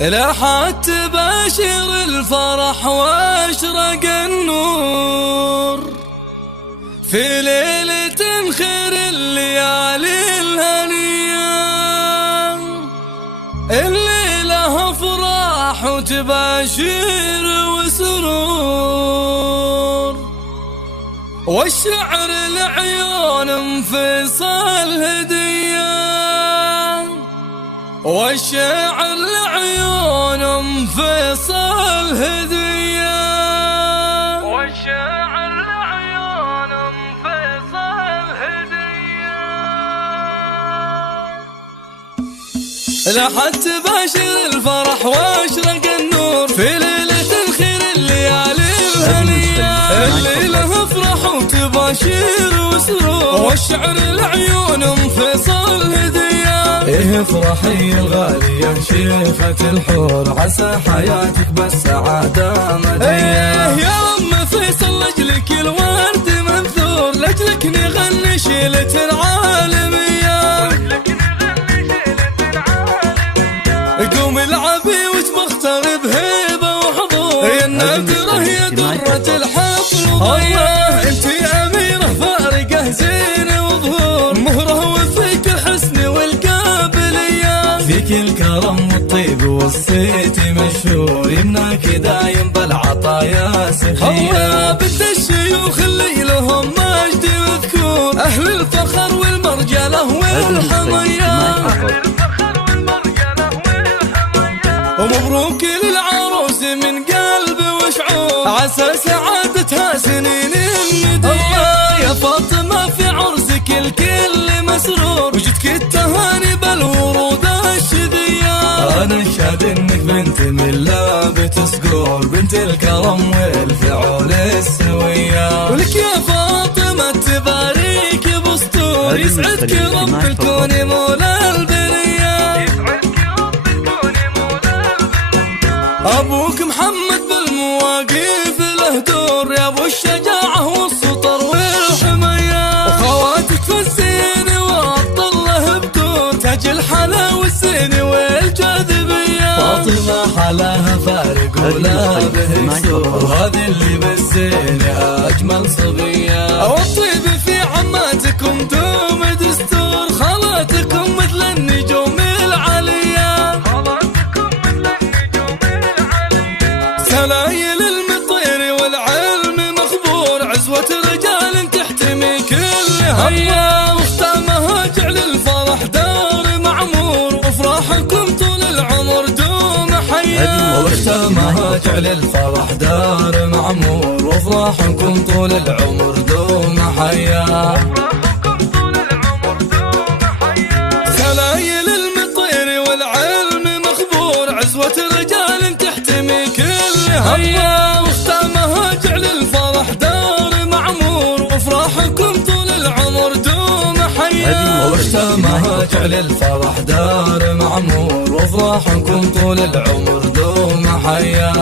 لاحت تباشر الفرح واشرق النور في ليلة خير الليالي الهنية. الليلة افراح وتباشير وسرور، والشعر العيون انفصال هدية، والشعر العيون انفصال هدية، والشعر العيون انفصال هدية. لاحت تباشر الفرح واشرق النور في ليلة الخير الليالي الهنية. الليلة افرح وتباشير وسرور، والشعر العيون انفصال هدية. ايه افرحي الغالية شيخة الحور، عسى حياتك بالسعادة مدية. يا ام فيصل لاجلك الورد منثور، لاجلك نغني شيلة العالمية. قوم العبي وتبختر بهيبة وحضور، يا النادرة يا درة الحفل وضية. انتي اميرة فارقة زينة وظهور، مهرة وفيك الحسن والقابلية. فيك الكرم والطيب والصيت مشهور، يمناك دايم بالعطايا سخية. بنت الشيوخ اللي لهم مجد مذكور، اهل الفخر والمرجلة والحمية. ومبروك للعروس من قلب وشعور، عسى سعادتها سنين الندية. يا فاطمة في عرسك الكل مسرور، وجدك التهاني بالورود الشذية. أنا شاد إنك بنت من لابة صقور، بنت الكرم والفعول السوية. ولك يا فاطمة تباريك بسطور، يسعدك رب الكون مولى البرية. أبوك محمد بالمواقف له دور، يا أبو الشجاعة والسطر والحمية. وخواتك في الزين والطله بدور، تاج الحلا والزين والجاذبية. فاطمة حلاها فارق ولا به يسور، وهذه اللي بالزين أجمل صبية. والطيب في عماتكم دوم دستور، خالاتكم مثل النجوم العالية. سلايل المطير والعلم مخبور، عزوة رجال تحتمي كل هيا. واختامها جعل الفرح دار معمور، وافراحكم طول العمر دوم حيا. واختامها جعل الفرح دار معمور، وافراحكم طول العمر دوم حيا. سلايل المطير والعلم مخبور، عزوة رجال تحتمي كل هيا. واختامها جعل الفرح دار معمور، وافراحكم طول العمر دوم حيا. واختامها جعل الفرح دار معمور، وافراحكم طول العمر دوم حيا.